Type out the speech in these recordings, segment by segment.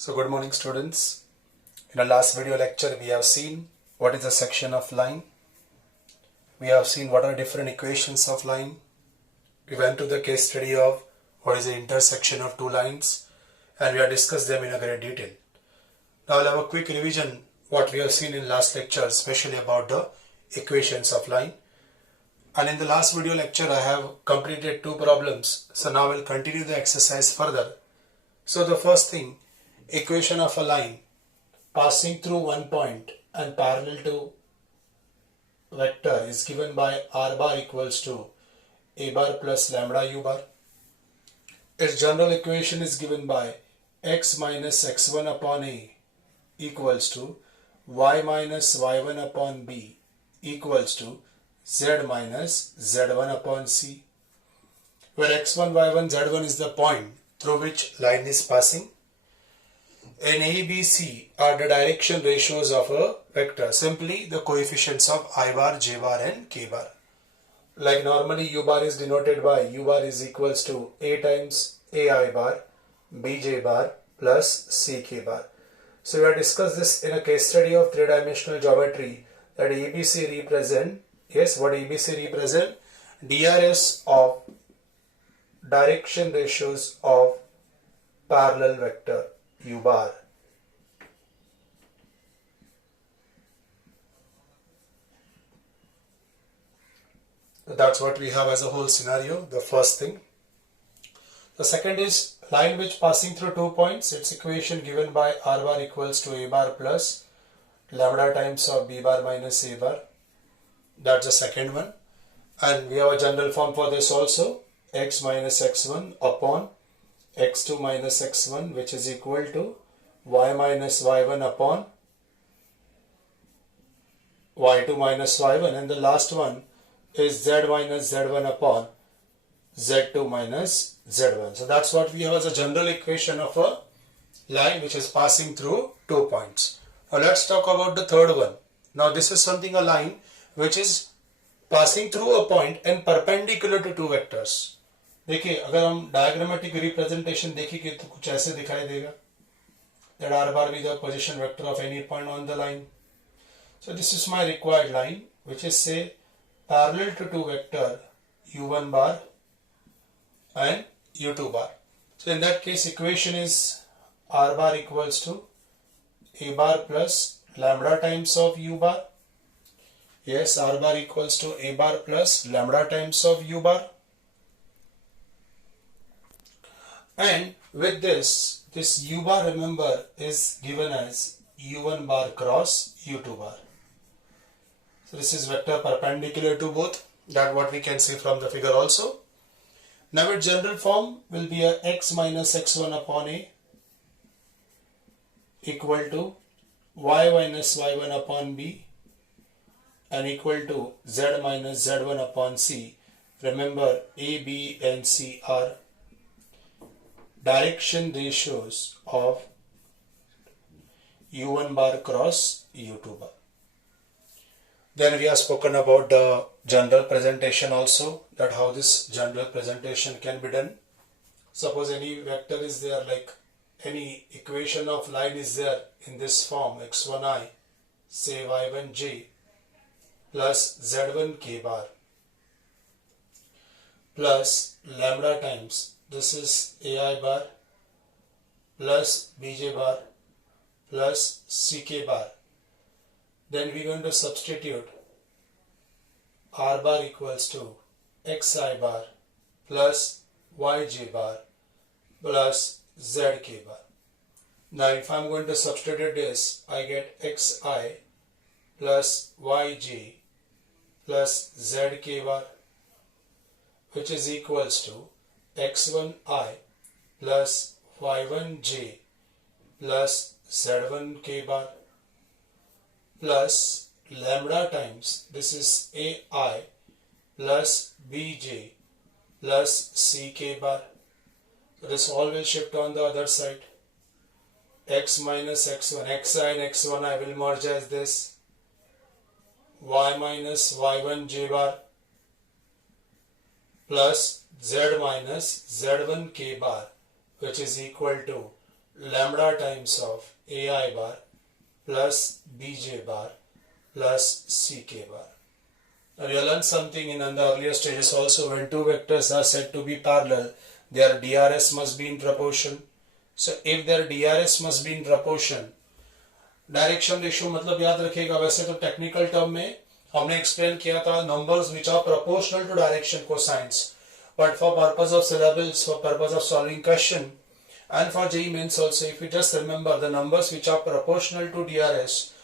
So good morning students. In our last video lecture we have seen what is a section of line. We have seen what are different equations of line. We went to the case study of what is the intersection of two lines and we have discussed them in a great detail. Now I'll have a quick revision what we have seen in last lecture, especially about the equations of line. And in the last video lecture I have completed two problems. So now we'll continue the exercise further. So the first thing, equation of a line passing through one point and parallel to vector is given by r bar equals to a bar plus lambda u bar. Its general equation is given by x minus x1 upon a equals to y minus y1 upon b equals to z minus z1 upon c, where x1, y1, z1 is the point through which line is passing. And A, B, C are the direction ratios of a vector, simply the coefficients of I bar, J bar and K bar. Like normally U bar is denoted by U bar is equals to A times AI bar, BJ bar plus CK bar. So we have discussed this in a case study of three-dimensional geometry that ABC represent, yes, what ABC represent? DRS of direction ratios of parallel vector U bar. That's what we have as a whole scenario, the first thing. The second is line which passing through 2 points, its equation given by r bar equals to a bar plus lambda times of b bar minus a bar. That's the second one. And we have a general form for this also, x minus x1 upon x2 minus x1, which is equal to y minus y1 upon y2 minus y1, and the last one is z minus z1 upon z2 minus z1. So that's what we have as a general equation of a line which is passing through 2 points. Now let's talk about the third one. Now this is something, a line which is passing through a point and perpendicular to two vectors. देखिए अगर हम diagrammatic representation देखेंगे तो कुछ ऐसे दिखाई देगा, that r bar be the position vector of any point on the line. So this is my required line which is say parallel to two vector u1 bar and u2 bar. So in that case equation is r bar equals to a bar plus lambda times of u bar. Yes, r bar equals to a bar plus lambda times of u bar. And with this u bar, remember, is given as u1 bar cross u2 bar. So this is vector perpendicular to both. That what we can see from the figure also. Now its general form will be a x minus x1 upon a equal to y minus y1 upon b and equal to z minus z1 upon c. Remember, a, b and c are direction ratios of u1 bar cross u2 bar. Then we have spoken about the general presentation also, that how this general presentation can be done. Suppose any vector is there, like any equation of line is there in this form, x1i, say y1j plus z1k bar plus lambda times, this is ai bar plus bj bar plus ck bar. Then we are going to substitute r bar equals to xi bar plus yj bar plus zk bar. Now if I am going to substitute this, I get xi plus yj plus zk bar, which is equals to x1i plus y1j plus z1k bar plus lambda times, this is ai plus bj plus ck bar. So this all will shift on the other side. X minus x1, xi and x1 I will merge as this, y minus y1j bar plus z minus z1k bar, which is equal to lambda times of ai bar plus bj bar plus ck bar. Now we have learned something in the earlier stages also. When two vectors are said to be parallel, their DRS must be in proportion. So if their DRS must be in proportion, direction ratio मतलब याद रखिएगा, वैसे तो technical term में हमने explain किया था numbers which are proportional to direction cosines, but for purpose of syllables, for purpose of solving question and for JEE mains also, if you just remember the numbers which are proportional to DRS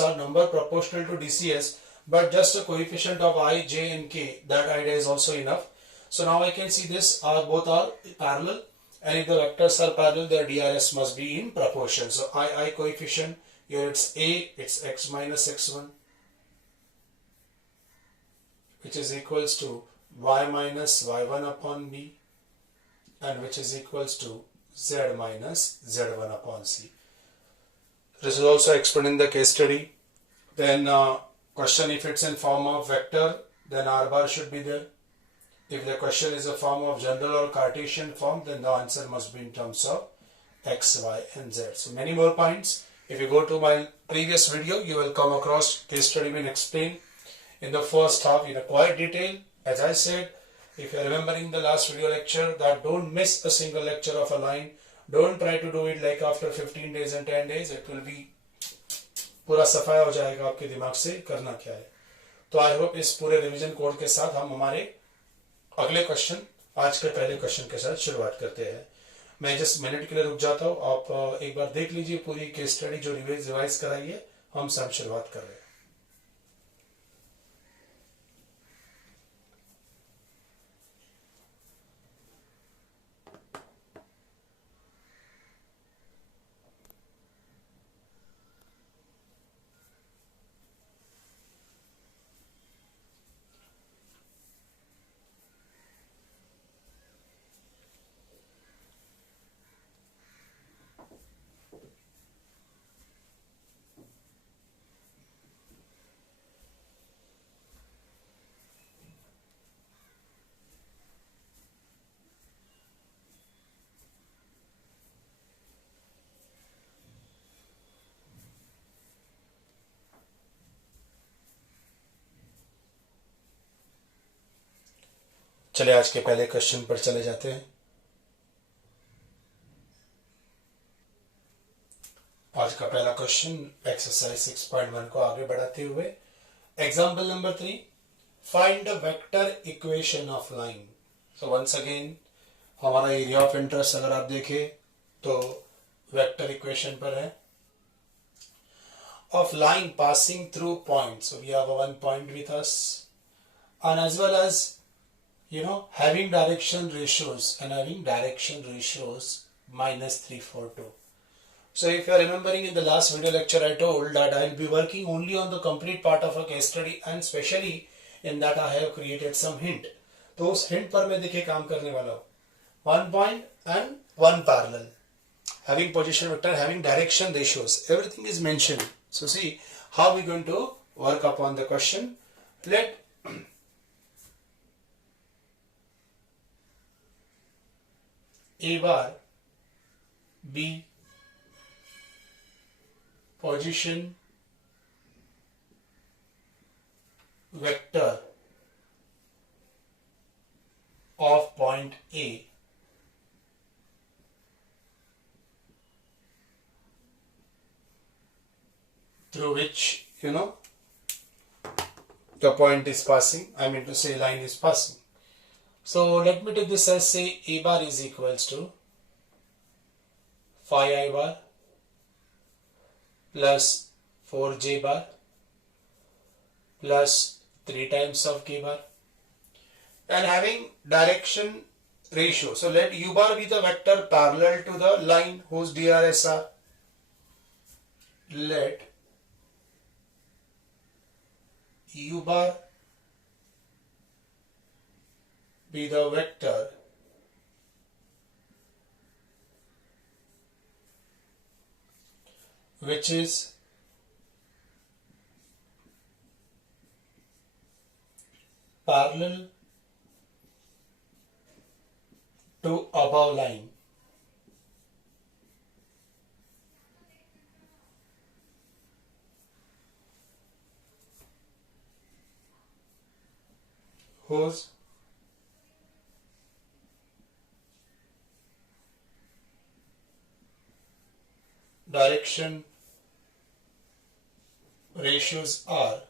are number proportional to DCS, but just a coefficient of I, J and K, that idea is also enough. So now I can see this both are parallel, and if the vectors are parallel, their DRS must be in proportion. So I coefficient, here it's A, it's x minus x1, which is equals to y minus y1 upon b, and which is equals to z minus z1 upon c. This is also explained in the case study. Then question, if it's in form of vector, then r bar should be there. If the question is a form of general or Cartesian form, then the answer must be in terms of x, y and z. So many more points. If you go to my previous video, you will come across case study been explained in the first half in a quite detail. As I said, if you are remembering the last video lecture, that don't miss a single lecture of a line. Don't try to do it like after 15 days and 10 days. It will be पूरा सफाया हो जाएगा आपके दिमाग से करना क्या है. तो आई होप इस पूरे रिवीजन कोड के साथ हम हमारे अगले क्वेश्चन, आज के पहले क्वेश्चन के साथ शुरुआत करते हैं. मैं जस्ट मिनट के लिए रुक जाता हूँ. आप एक बार देख लीजिए पूरी केस स्टडी जो रिवाइज कराई है. हम सब शुरुआत कर रहे हैं. चलिए आज के पहले क्वेश्चन पर चले जाते हैं. आज का पहला क्वेश्चन एक्सरसाइज 6.1 को आगे बढ़ाते हुए, example number 3, find the vector equation of line. So once again हमारा एरिया ऑफ इंटरेस्ट अगर आप देखें तो वेक्टर इक्वेशन पर है. Of line passing through point, so we have one point with us, and as well as having direction ratios minus 3, 4, 2. So if you are remembering in the last video lecture, I told that I will be working only on the complete part of a case study, and especially in that I have created some hint. तो उस hint पर मैं देखिए काम करने वाला हूँ. One point and one parallel, having position vector, having direction ratios, everything is mentioned. So see how we going to work upon the question. Let A bar be position vector of point A through which the point is passing, I mean to say line is passing. So let me take this as, say, A bar is equals to phi I bar plus 4j bar plus 3 times of k bar, and having direction ratio. So let u bar be the vector parallel to the line whose DRS are. Let u bar be the vector which is parallel to above line. Suppose direction ratios are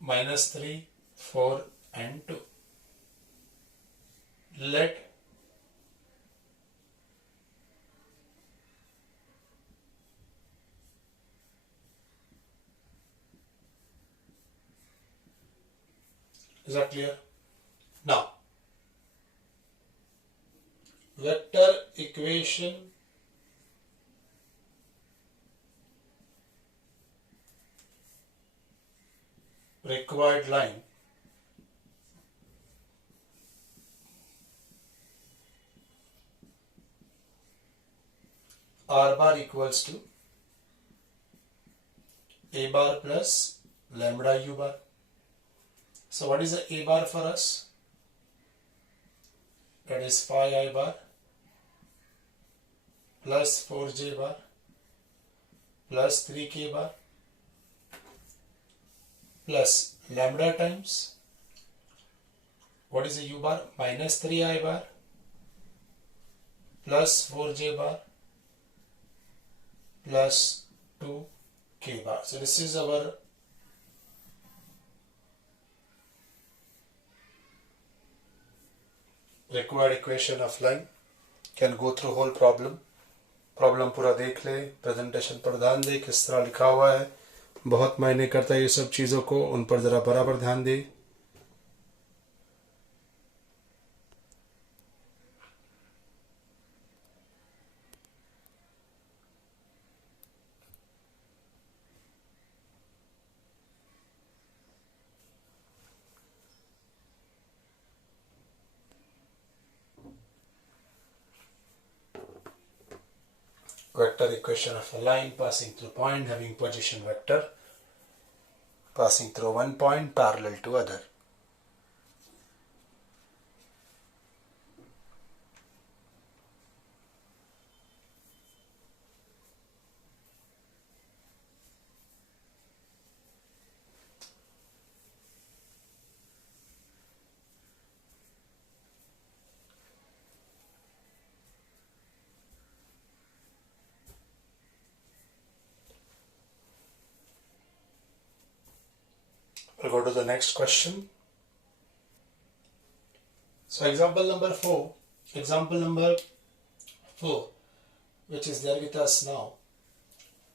-3, 4 and 2. Let Is that clear? Now, vector equation required line R bar equals to A bar plus lambda U bar. So what is the A bar for us? That is 5I bar plus 4J bar plus 3K bar plus lambda times, what is the U bar? Minus 3I bar plus 4J bar plus 2K bar. So this is our required equation of line. Can go through whole problem पूरा देख ले, presentation पर ध्यान दे, किस तरह लिखा हुआ है, बहुत मायने करता है ये सब चीजों को, उन पर जरा बराबर ध्यान दे. Vector equation of a line passing through point having position vector passing through one point parallel to other. We'll go to the next question. So example number 4, which is there with us now.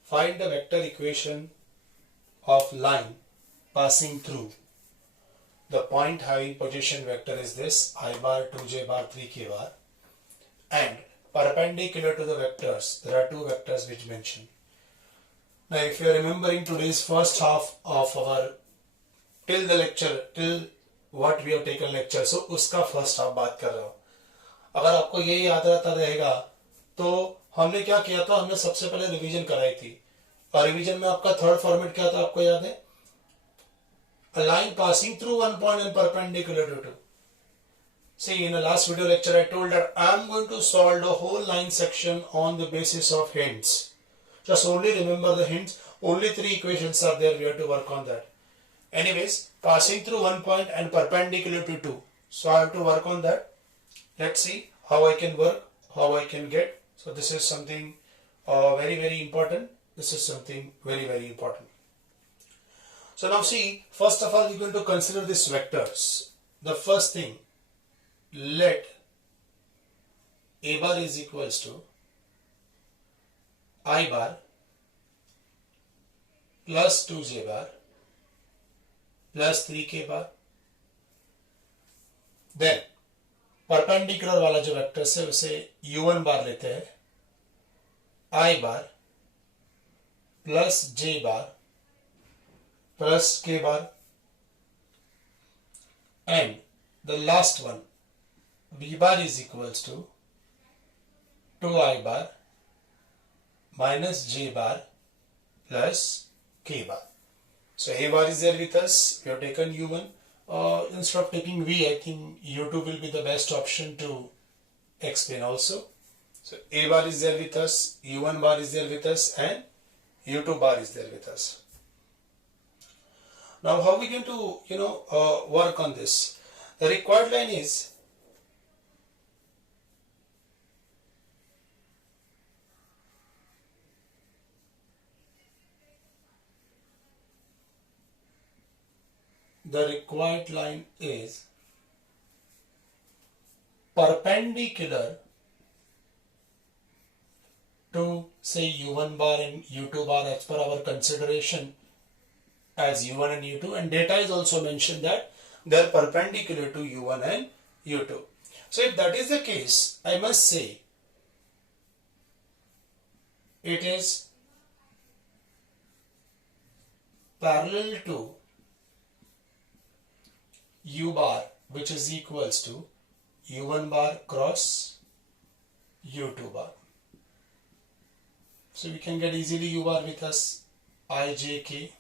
Find the vector equation of line passing through. The point having position vector is this, I bar, 2J bar, 3K bar, and perpendicular to the vectors, there are two vectors which mention. Now if you are remembering today's first half of our till what we have taken lecture, so उसका first half बात कर रहा हूँ. अगर आपको ये याद रहता रहेगा तो हमने क्या किया था, हमने सबसे पहले रिवीजन कराई थी, और रिवीजन में आपका थर्ड फॉर्मेट क्या था आपको याद है? A line passing through one point and perpendicular to two. See, in the last video lecture I told that I am going to solve the whole line section on the basis of hints. Just only remember the hints. Only 3 equations are there, we have to work on that. Anyways, passing through one point and perpendicular to 2. So I have to work on that. Let's see how I can work, how I can get. So this is something very important. This is something very important. So now see, first of all, we're going to consider these vectors. The first thing, let A bar is equals to I bar plus 2J bar plus 3K bar. Then perpendicular वाला जो vector है उसे U1 बार लेते हैं, I bar plus J bar plus K bar, and the last one B bar is equals to 2I bar minus J bar plus K bar. So A bar is there with us, we have taken U1. Instead of taking V, I think U2 will be the best option to explain also. So A bar is there with us, U1 bar is there with us, and U2 bar is there with us. Now how are we going to work on this? The required line is perpendicular to say u1 bar and u2 bar as per our consideration as u1 and u2, and data is also mentioned that they are perpendicular to u1 and u2. So if that is the case, I must say it is parallel to u bar, which is equals to u1 bar cross u2 bar. So we can get easily u bar with us ijk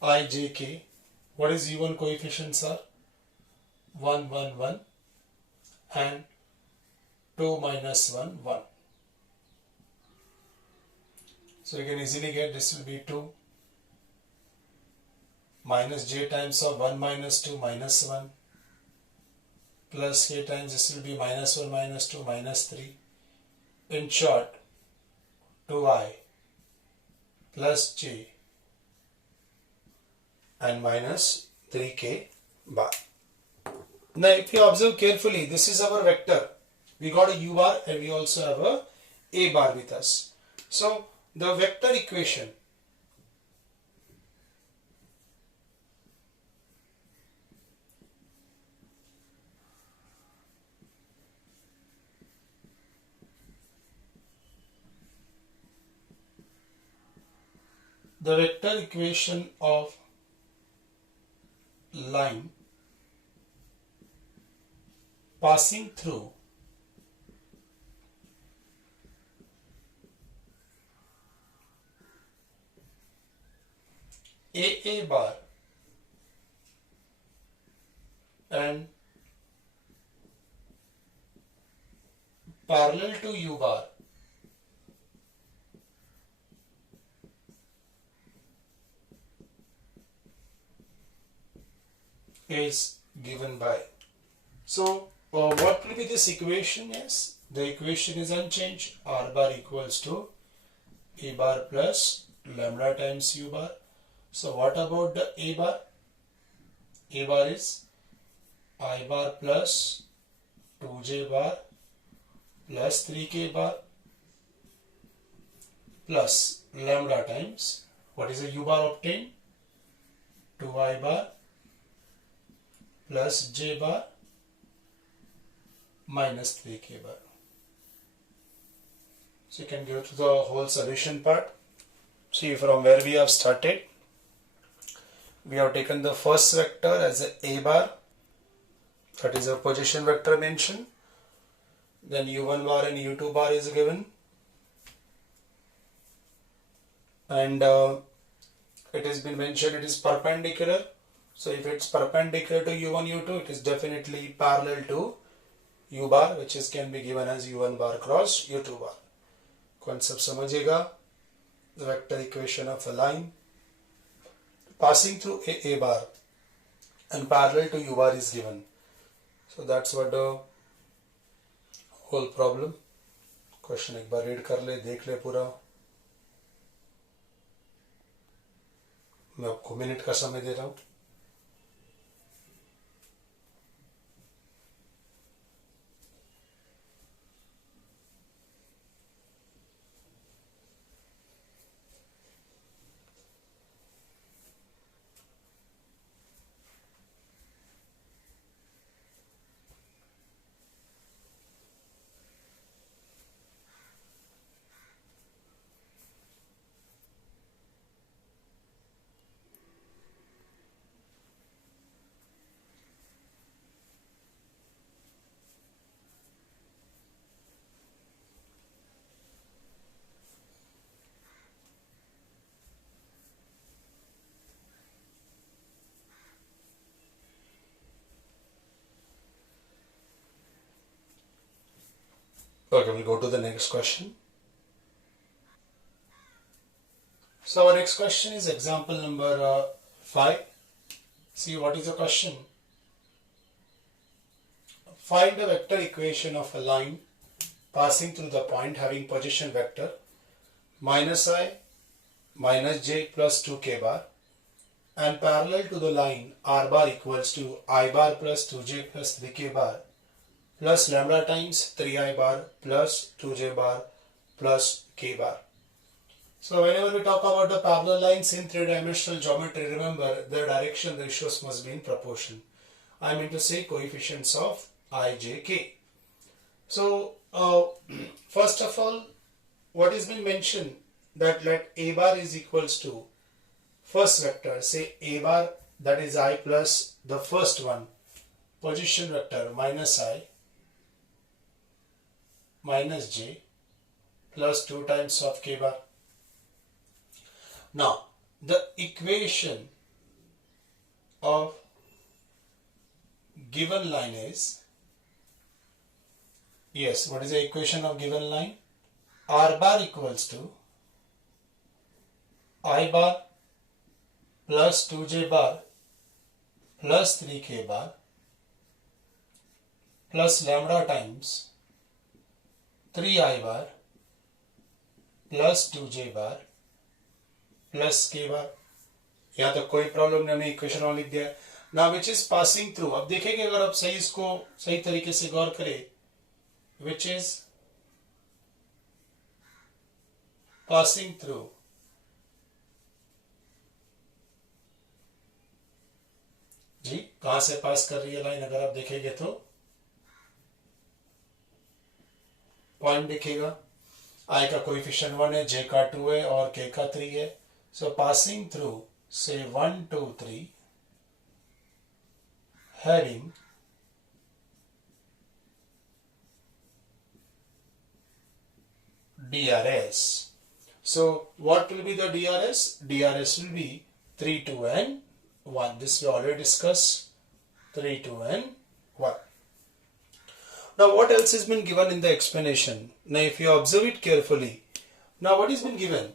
ijk. What is u1 coefficients are 1 1 1 and 2 minus 1 1. So you can easily get this will be 2 minus j times of 1 minus 2 minus 1 plus k times this will be minus 1 minus 2 minus 3. In short, 2i plus j and minus 3k bar. Now if you observe carefully, this is our vector. We got a u bar and we also have a bar with us. So the vector equation of line passing through AA bar and parallel to U bar is given by. So what will be this equation? Yes, the equation is unchanged. R bar equals to A bar plus lambda times U bar. So what about the A bar? A bar is I bar plus 2j bar plus 3k bar plus lambda times what is the U bar obtained? 2i bar plus j bar minus 3k bar. So you can go to the whole solution part. See from where we have started. We have taken the first vector as a bar, that is a position vector mentioned. Then u1 bar and u2 bar is given, and it has been mentioned it is perpendicular. So if it's perpendicular to u1 u2, it is definitely parallel to u bar, which is can be given as u1 bar cross u2 bar. Concept समझिएगा. The vector equation of a line passing through a bar and parallel to u bar is given. So that's what the whole problem. Question एक बार read कर ले, देख ले पूरा. मैं आपको minute का समय दे रहा हूँ. Okay, we'll go to the next question. So our next question is example number 5. See what is the question. Find the vector equation of a line passing through the point having position vector minus I minus j plus 2k bar and parallel to the line r bar equals to I bar plus 2j plus 3k bar plus lambda times 3i bar plus 2j bar plus k bar. So whenever we talk about the parallel lines in three-dimensional geometry, remember the direction ratios must be in proportion. I mean to say coefficients of I, j, k. So first of all, what is being mentioned that let a bar is equals to first vector, say a bar, that is I plus the first one, position vector minus I minus j plus 2 times of k bar. Now the equation of given line is, yes, what is the equation of given line? R bar equals to I bar plus 2j bar plus 3k bar plus lambda times 3i bar plus 2j bar plus k bar. यहाँ तक कोई problem नहीं, हमने equation और लिख दिया. ना which is passing through. अब देखेंगे अगर आप सही इसको सही तरीके से गौर करें, विच इज पासिंग थ्रू जी, कहां से पास कर रही है लाइन, अगर आप देखेंगे तो पॉइंट दिखेगा. आई का कोएफिशिएंट 1 है, जे का 2 है और के का 3 है. सो पासिंग थ्रू से 1 2 3 having DRS. So what will be the DRS? DRS will be 3 2 and 1. This we already discussed. 3 2 and 1. Now what else has been given in the explanation? Now if you observe it carefully, now what has been given?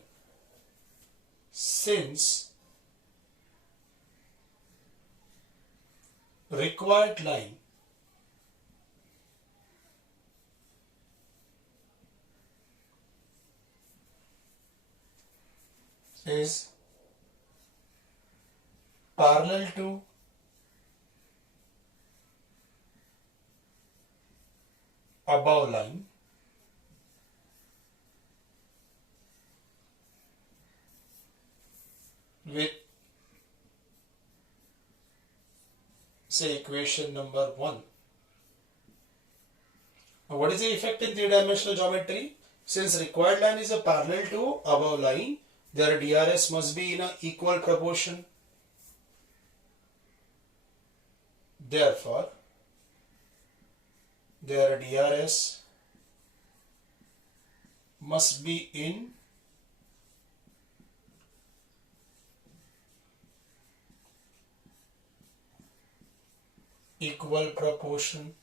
Since required line is parallel to above line, with say equation number 1. Now what is the effect in three-dimensional geometry? Since required line is a parallel to above line, their DRS must be in an equal proportion. Therefore, their DRS must be in equal proportion.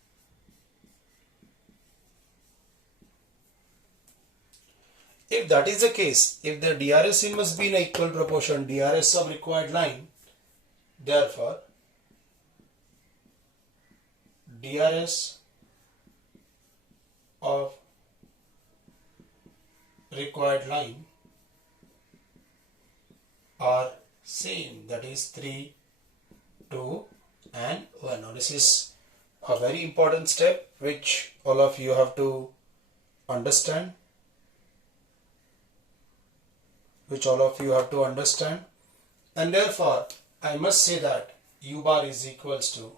If that is the case, if the DRS must be in equal proportion, DRS of required line, therefore DRS of required line are same, that is 3 2 and 1. Now this is a very important step which all of you have to understand, and therefore I must say that u bar is equals to,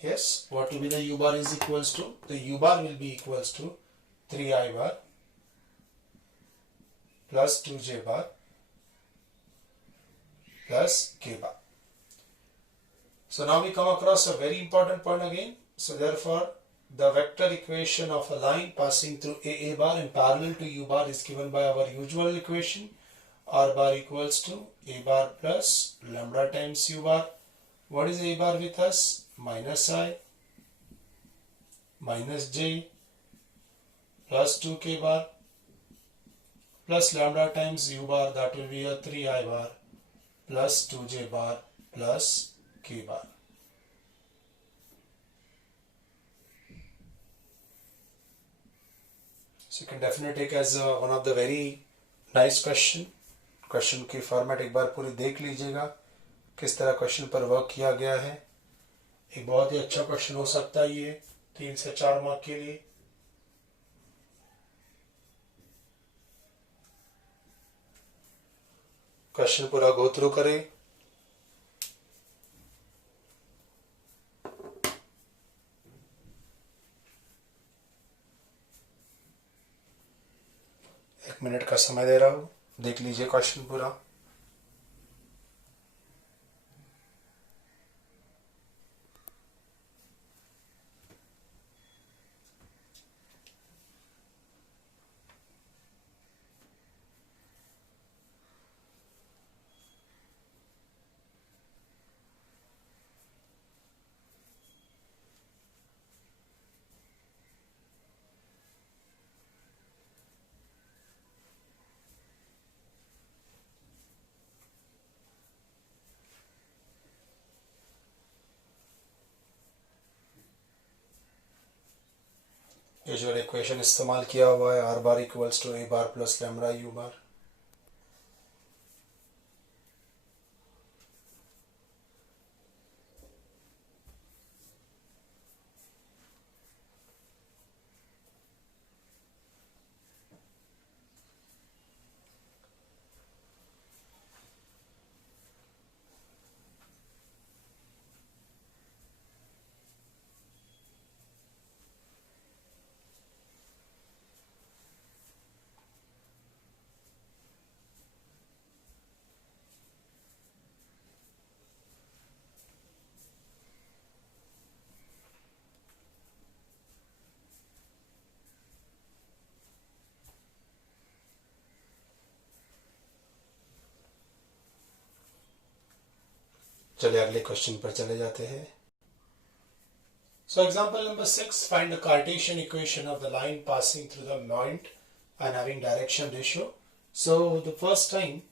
yes, what will be the u bar is equals to? The u bar will be equals to 3i bar plus 2j bar plus k bar. So now we come across a very important point again. So therefore the vector equation of a line passing through a bar and parallel to u bar is given by our usual equation. R bar equals to a bar plus lambda times u bar. What is a bar with us? Minus I minus j plus 2k bar plus lambda times u bar, that will be a 3i bar plus 2j bar plus k bar. So you can definitely take as one of the very nice question. Question की format एक बार पूरी देख लीजिएगा, किस तरह question पर work किया गया है. एक बहुत ही अच्छा क्वेश्चन हो सकता है ये 3 से 4 मार्क के लिए. क्वेश्चन पूरा गो थ्रू करें. एक मिनट का समय दे रहा हूं, देख लीजिए क्वेश्चन पूरा. यूजुअल इक्वेशन इस्तेमाल किया हुआ है, R bar equals to A bar plus lambda U bar. चलिए अगले क्वेश्चन पर चले जाते हैं. So example number 6, find the Cartesian equation of the line passing through the point and having direction ratio. So the first time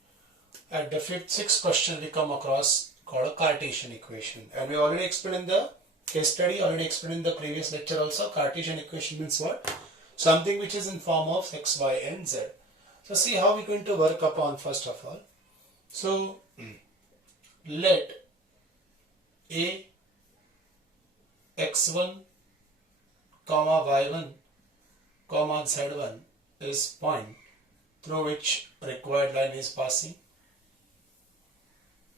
at the sixth question we come across called a Cartesian equation, and we already explained in the case study, already explained in the previous lecture also. Cartesian equation means what? Something which is in form of x, y and z. So see how we're going to work upon first of all. So let a x1 comma y1 comma z1 is point through which required line is passing.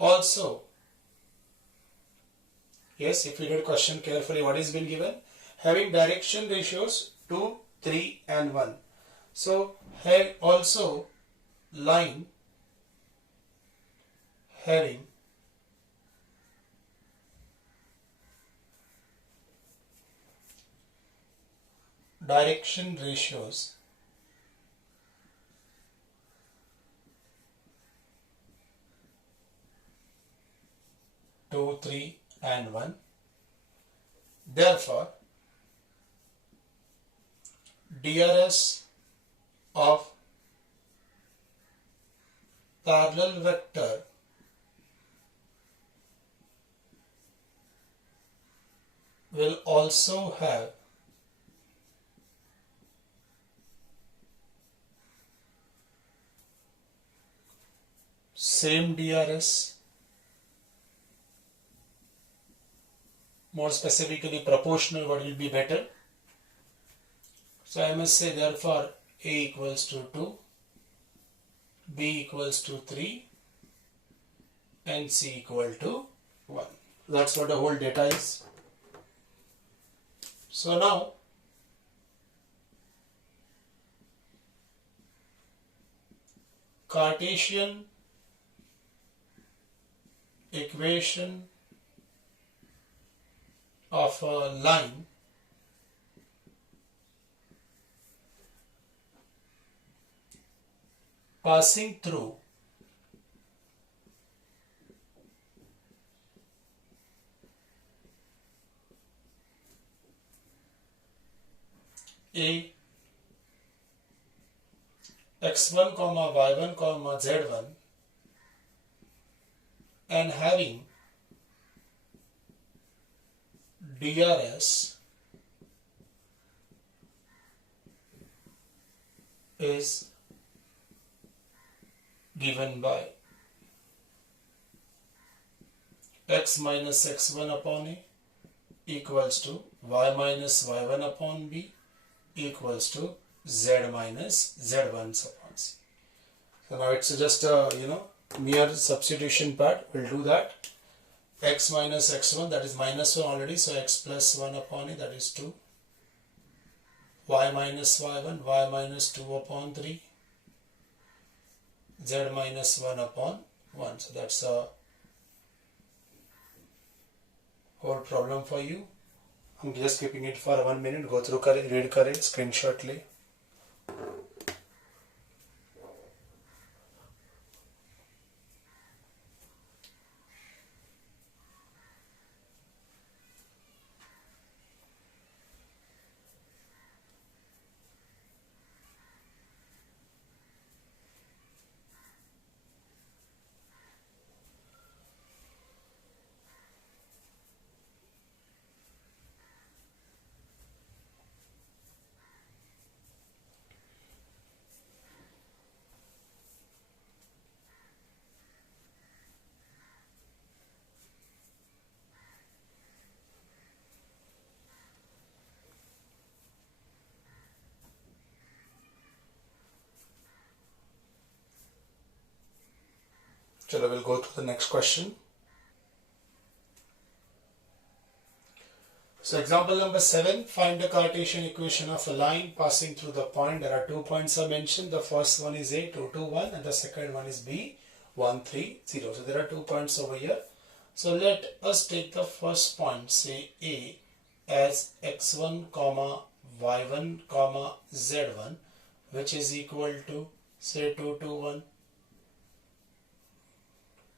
Also, yes, if you read question carefully, what is been given? Having direction ratios 2, 3 and 1. So have also line having direction ratios 2, 3 and 1. Therefore, DRS of parallel vector will also have same DRS, more specifically proportional, what will be better. So I must say therefore A equals to 2, B equals to 3 and C equal to 1. That's what the whole data is. So now Cartesian equation of a line passing through A x1 comma y1 comma z1 and having DRS is given by x minus x1 upon a equals to y minus y1 upon b equals to z minus z1 upon c. So now it's just a mere substitution part. We'll do that. X minus x1, that is minus 1 already, so x plus 1 upon a, that is 2. Y minus y1, y minus 2 upon 3. Z minus 1 upon 1. So that's a whole problem for you. I'm just keeping it for 1 minute. Go through kare, read kare, screenshot le. Chalo, we'll go to the next question. So example number 7, find the Cartesian equation of a line passing through the point. There are 2 points are mentioned. The first one is A, 2, 2, 1, and the second one is B, 1, 3, 0. So there are 2 points over here. So let us take the first point, say A, as x1 comma y1 comma z1, which is equal to say 2, 2, 1.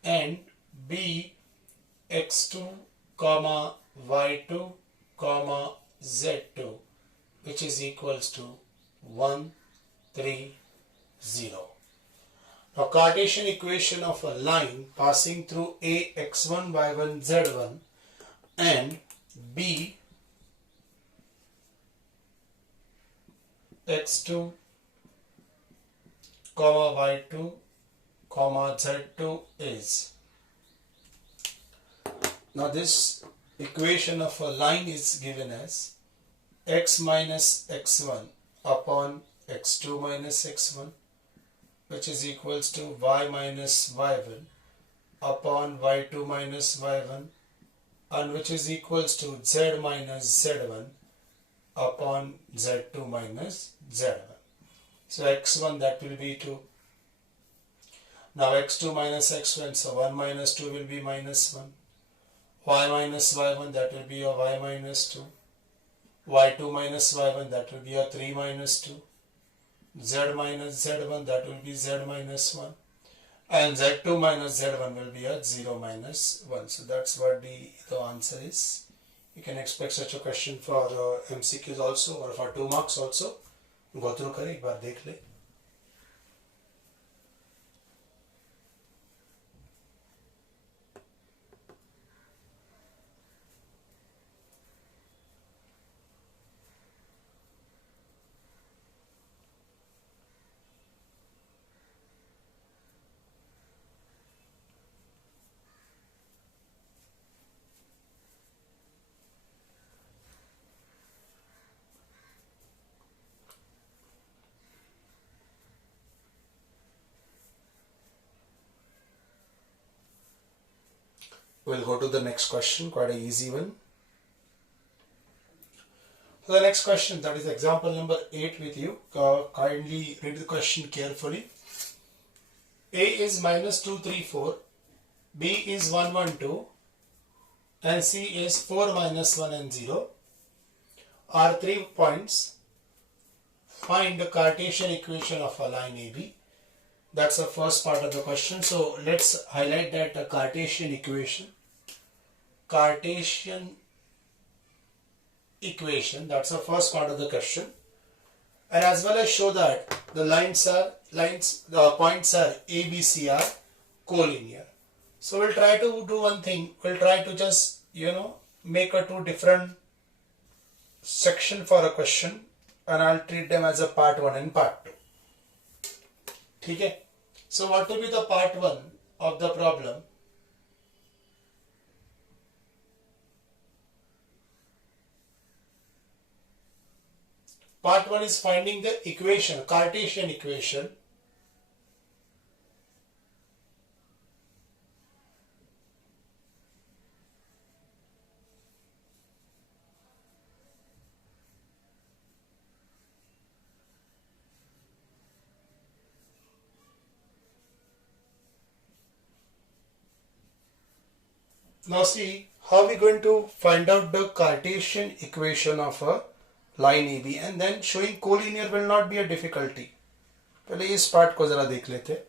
And B, x2 comma y2 comma z2, which is equals to 1, 3, 0. Now Cartesian equation of a line passing through A, x1, y1, z1 and B, x2 comma y2 comma z2 is. Now this equation of a line is given as x minus x1 upon x2 minus x1, which is equals to y minus y1 upon y2 minus y1, and which is equals to z minus z1 upon z2 minus z1. So x1, that will be 2. Now x2 minus x1, so 1 minus 2 will be minus 1. Y minus y1, that will be a y minus 2. Y2 minus y1, that will be a 3 minus 2. Z minus z1, that will be z minus 1. And z2 minus z1 will be a 0 minus 1. So that's what the answer is. You can expect such a question for MCQs also, or for 2 marks also. Go through kare, ek baar dekh le. We'll go to the next question, quite an easy one. So the next question, that is example number 8 with you. Kindly read the question carefully. A is minus 2, 3, 4. B is 1, 1, 2. And C is 4, minus 1 and 0. Are 3 points. Find the Cartesian equation of a line AB. That's the first part of the question. So let's highlight that the Cartesian equation. Cartesian equation, that's the first part of the question. and as well as show that the points are A, B, C are collinear. So we'll try to do one thing. We'll try to just make a two different section for a question, and I'll treat them as a part 1 and part 2. ठीक है? So what will be the part 1 of the problem? Part 1 is finding the equation, Cartesian equation Now see, how we going to find out the Cartesian equation of a line AB, and then showing collinear will not be a difficulty. पहले इस part को जरा देख लेते.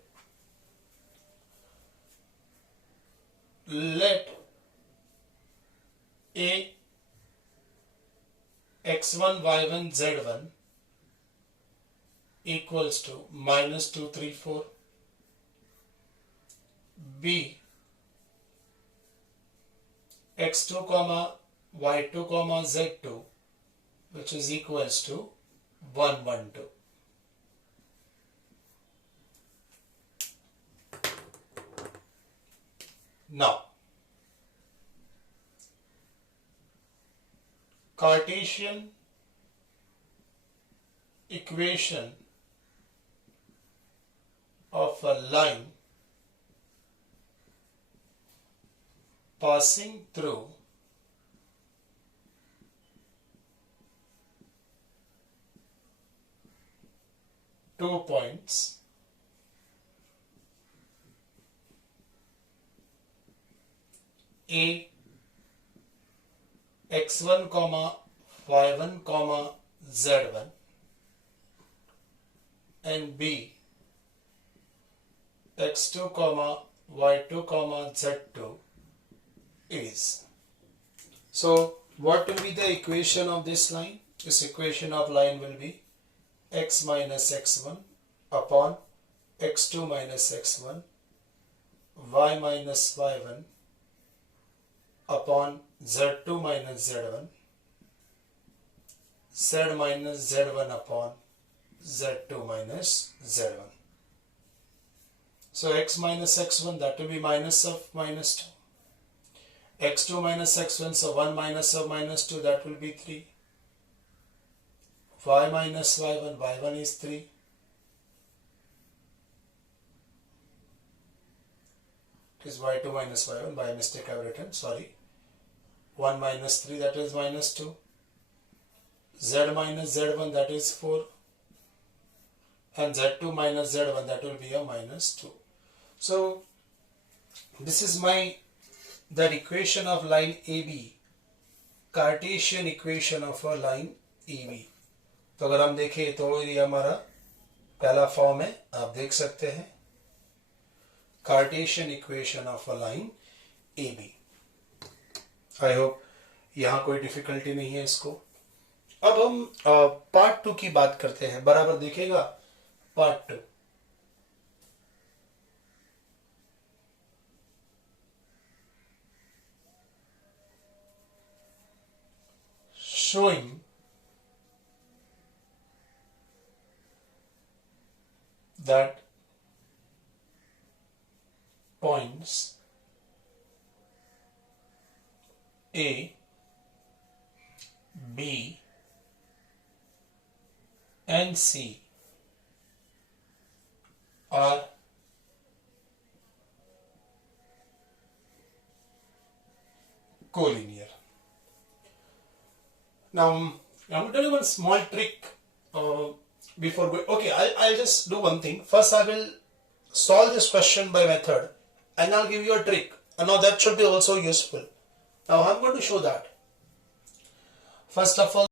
Let A x1 y1 z1 equals to minus 2 3 4. B x2 comma y2 comma z2, which is equals to 1 1 2. Now Cartesian equation of a line passing through two points A x1 comma y1 comma z1 and B x2 comma y2 comma z2 is. So what will be the equation of this line? This equation of line will be x minus x1 upon x2 minus x1 y minus y1 upon z2 minus z1 z minus z1 upon z2 minus z1. So x minus x1, that will be minus of minus 2. x2 minus x1, so 1 minus of minus 2, that will be 3. Y minus y1, y1 is 3. It is y2 minus y1, by mistake I have written, sorry. 1 minus 3, that is minus 2. Z minus z1, that is 4. And z2 minus z1, that will be a minus 2. So this is the equation of line AB, Cartesian equation of a line AB. तो अगर हम देखें तो ये हमारा पहला form है, आप देख सकते हैं, Cartesian equation of a line AB. I hope यहाँ कोई डिफिकल्टी नहीं है इसको. अब हम पार्ट 2 की बात करते हैं. बराबर देखेगा part 2. Showing that points A, B and C are collinear. Now I'm going to tell you one small trick before going. Okay, I'll just do one thing. First I will solve this question by method and I'll give you a trick. And now that should be also useful. Now I'm going to show that. First of all,